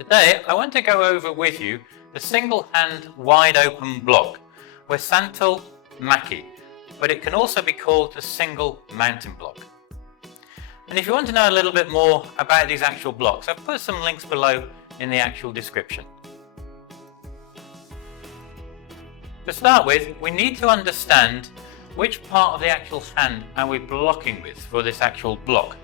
Today, I want to go over with you the single hand wide open block, Wesanteul Makki, but it can also be called the single mountain block. And if you want to know a little bit more about these actual blocks, I've put some links below in the actual description. To start with, we need to understand which part of the actual hand are we blocking with for this actual block.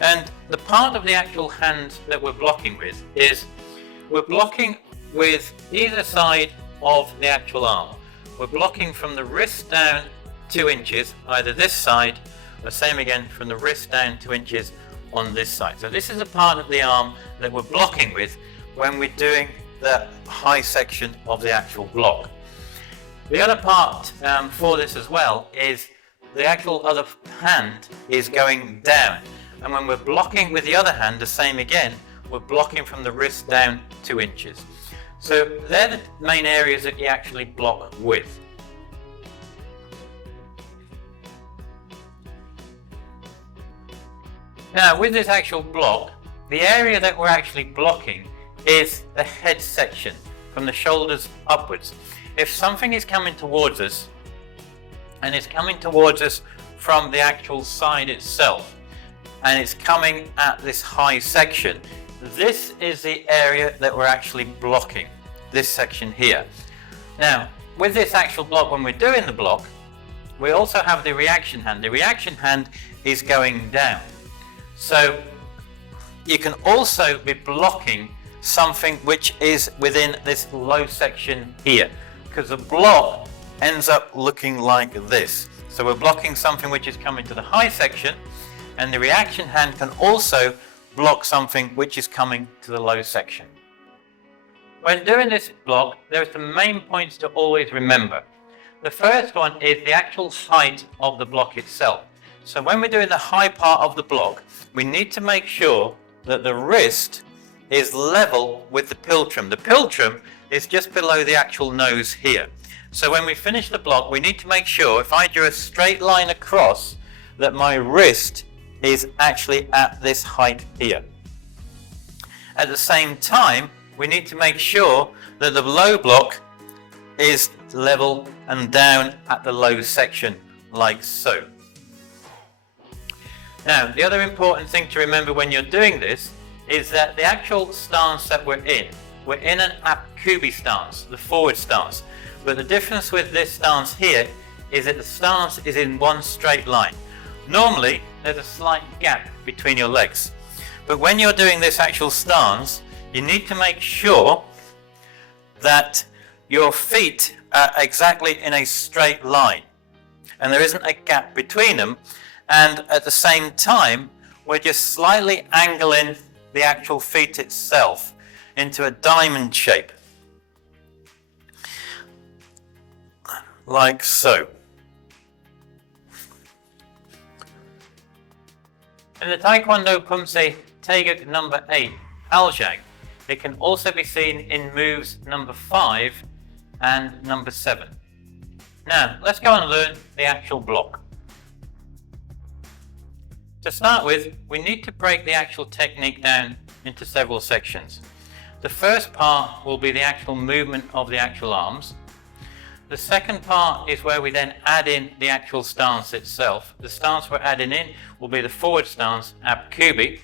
And the part of the actual hand that we're blocking with is we're blocking with either side of the actual arm. We're blocking from the wrist down 2 inches, either this side, or same again from the wrist down 2 inches on this side. So this is a part of the arm that we're blocking with when we're doing the high section of the actual block. The other part for this as well is the actual other hand is going down. And when we're blocking with the other hand, the same again, we're blocking from the wrist down 2 inches. So they're the main areas that you actually block with. Now with this actual block, the area that we're actually blocking is the head section from the shoulders upwards. If something is coming towards us, and it's coming towards us from the actual side itself, and it's coming at this high section, this is the area that we're actually blocking, this section here. Now, with this actual block, when we're doing the block, we also have the reaction hand. The reaction hand is going down. So you can also be blocking something which is within this low section here, because the block ends up looking like this. So we're blocking something which is coming to the high section, and the reaction hand can also block something which is coming to the low section. When doing this block, there are some main points to always remember. The first one is the actual height of the block itself. So when we're doing the high part of the block, we need to make sure that the wrist is level with the piltrum. The piltrum is just below the actual nose here. So when we finish the block, we need to make sure, if I drew a straight line across, that my wrist is actually at this height here. At the same time, we need to make sure that the low block is level and down at the low section, like so. Now, the other important thing to remember when you're doing this is that the actual stance that we're in an apkubi stance, the forward stance. But the difference with this stance here is that the stance is in one straight line. Normally, there's a slight gap between your legs. But when you're doing this actual stance, you need to make sure that your feet are exactly in a straight line, and there isn't a gap between them. And at the same time, we're just slightly angling the actual feet itself into a diamond shape, like so. In the Taekwondo Poomsae Taeguk number 8, Jang, it can also be seen in moves number 5 and number 7. Now, let's go and learn the actual block. To start with, we need to break the actual technique down into several sections. The first part will be the actual movement of the actual arms. The second part is where we then add in the actual stance itself. The stance we're adding in will be the forward stance, apkubi.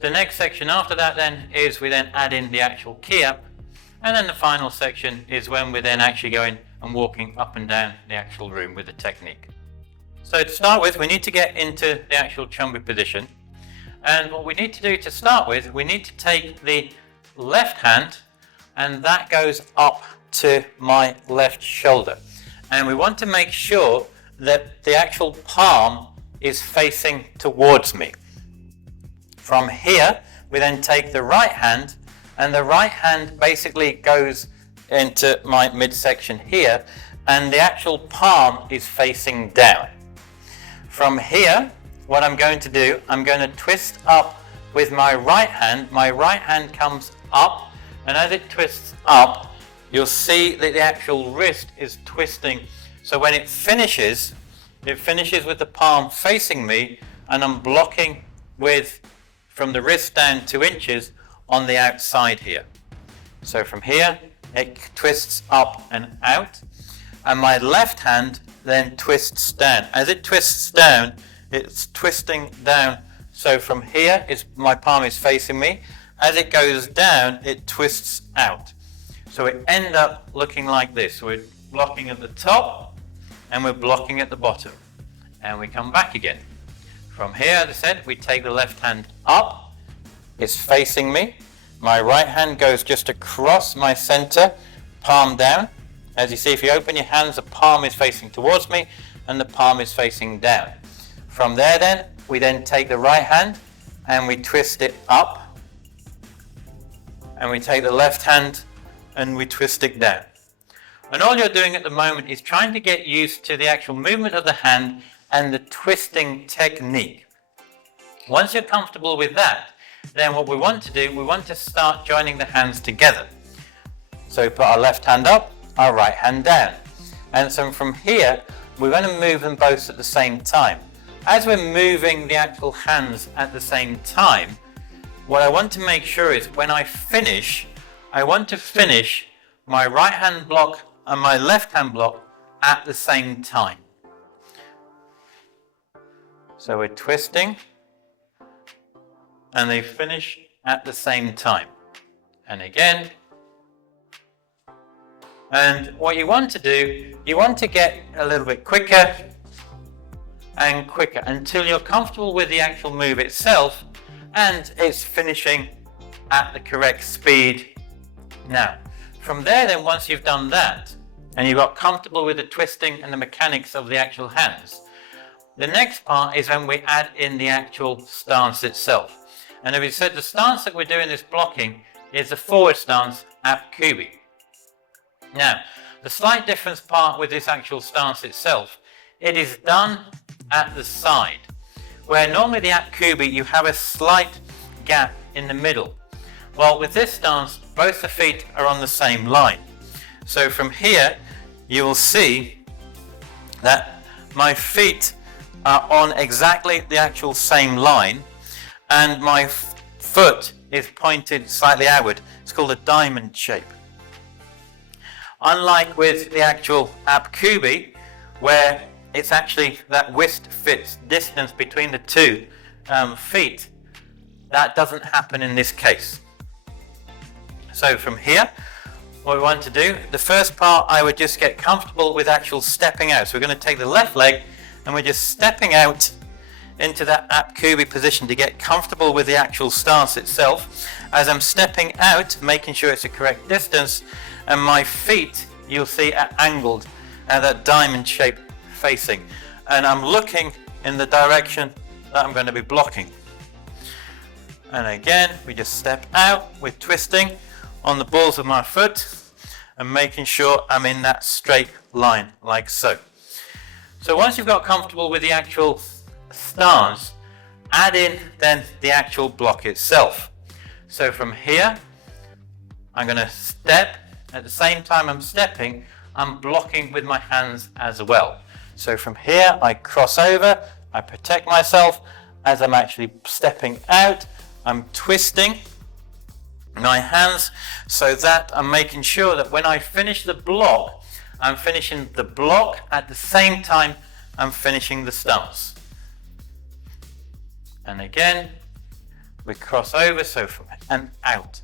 The next section after that then is we then add in the actual ki-up. And then the final section is when we're then actually going and walking up and down the actual room with the technique. So to start with, we need to get into the actual chumbu position. And what we need to do to start with, we need to take the left hand, and that goes up to my left shoulder. And we want to make sure that the actual palm is facing towards me. From here, we then take the right hand, and the right hand basically goes into my midsection here, and the actual palm is facing down. From here, what I'm going to do, I'm going to twist up with my right hand. My right hand comes up, and as it twists up, you'll see that the actual wrist is twisting. So when it finishes with the palm facing me, and I'm blocking with, from the wrist down 2 inches, on the outside here. So from here, it twists up and out, and my left hand then twists down. As it twists down, it's twisting down. So from here, my palm is facing me. As it goes down, it twists out. So it ends up looking like this. We're blocking at the top, and we're blocking at the bottom. And we come back again. From here, as I said, we take the left hand up. It's facing me. My right hand goes just across my center, palm down. As you see, if you open your hands, the palm is facing towards me and the palm is facing down. From there then, we then take the right hand and we twist it up. And we take the left hand and we twist it down. And all you're doing at the moment is trying to get used to the actual movement of the hand and the twisting technique. Once you're comfortable with that, then what we want to do, we want to start joining the hands together. So we put our left hand up, our right hand down. And so from here, we're going to move them both at the same time. As we're moving the actual hands at the same time, what I want to make sure is when I finish, I want to finish my right hand block and my left hand block at the same time. So we're twisting, and they finish at the same time. And again. And what you want to do, you want to get a little bit quicker and quicker until you're comfortable with the actual move itself and it's finishing at the correct speed. Now, from there then, once you've done that and you got comfortable with the twisting and the mechanics of the actual hands, the next part is when we add in the actual stance itself. And as we said, the stance that we're doing this blocking is the forward stance apkubi. Now, the slight difference part with this actual stance itself, it is done at the side, where normally the apkubi you have a slight gap in the middle. Well, with this stance, both the feet are on the same line. So from here, you will see that my feet are on exactly the actual same line, and my foot is pointed slightly outward. It's called a diamond shape. Unlike with the actual apkubi, where it's actually that wrist fits distance between the two feet, that doesn't happen in this case. So from here, what we want to do, the first part I would just get comfortable with actual stepping out. So we're going to take the left leg and we're just stepping out into that apkubi position to get comfortable with the actual stance itself. As I'm stepping out, making sure it's the correct distance, and my feet, you'll see, are angled at that diamond shape facing. And I'm looking in the direction that I'm going to be blocking. And again, we just step out, we're twisting on the balls of my foot and making sure I'm in that straight line like so. So once you've got comfortable with the actual stance, add in then the actual block itself. So from here, I'm going to step. At the same time I'm stepping, I'm blocking with my hands as well. So from here, I cross over, I protect myself. As I'm actually stepping out, I'm twisting my hands so that I'm making sure that when I finish the block, I'm finishing the block at the same time I'm finishing the stance. And again, we cross over, so from and out.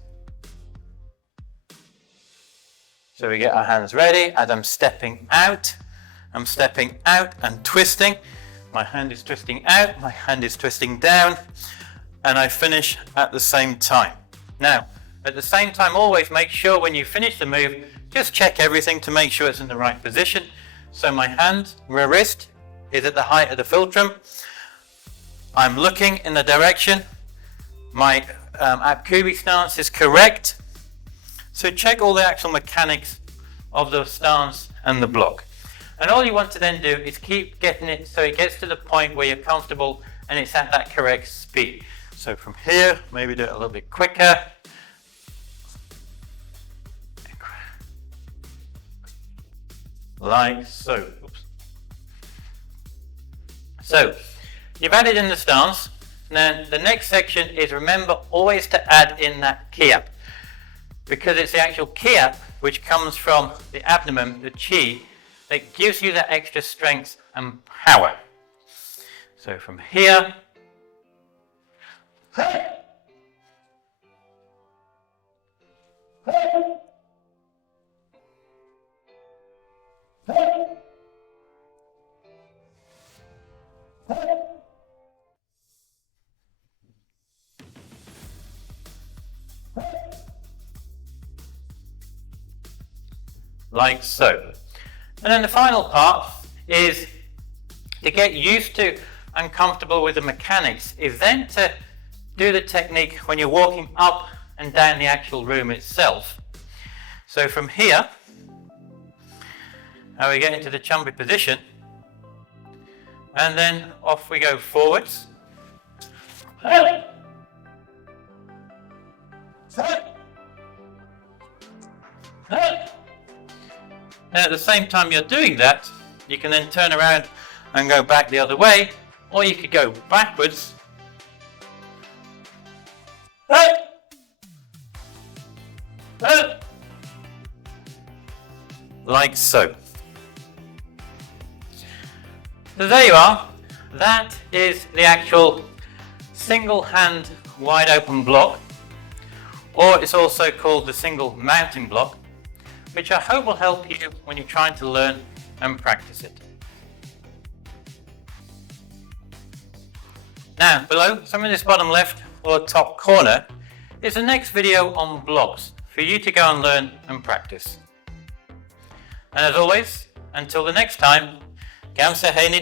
So we get our hands ready. As I'm stepping out and twisting. My hand is twisting out, my hand is twisting down, and I finish at the same time. Now, at the same time, always make sure when you finish the move, just check everything to make sure it's in the right position. So my hand, my wrist, is at the height of the fulcrum. I'm looking in the direction. My apkubi stance is correct. So check all the actual mechanics of the stance and the block. And all you want to then do is keep getting it so it gets to the point where you're comfortable and it's at that correct speed. So from here, maybe do it a little bit quicker. Like so. Oops. So, you've added in the stance, And then the next section is, remember always to add in that kiap, because it's the actual kiap which comes from the abdomen, the chi, that gives you that extra strength and power. So from here, like so. And then the final part is to get used to and comfortable with the mechanics, is then to do the technique when you're walking up and down the actual room itself. So from here, now we get into the chumpy position, and then off we go forwards. And at the same time you're doing that, you can then turn around and go back the other way, or you could go backwards. Like so. So there you are. That is the actual single hand wide open block, or it's also called the single mountain block, which I hope will help you when you're trying to learn and practice it. Now below, somewhere in this bottom left or top corner, is the next video on blocks for you to go and learn and practice. And as always, until the next time, Gam Sa Hae Ni.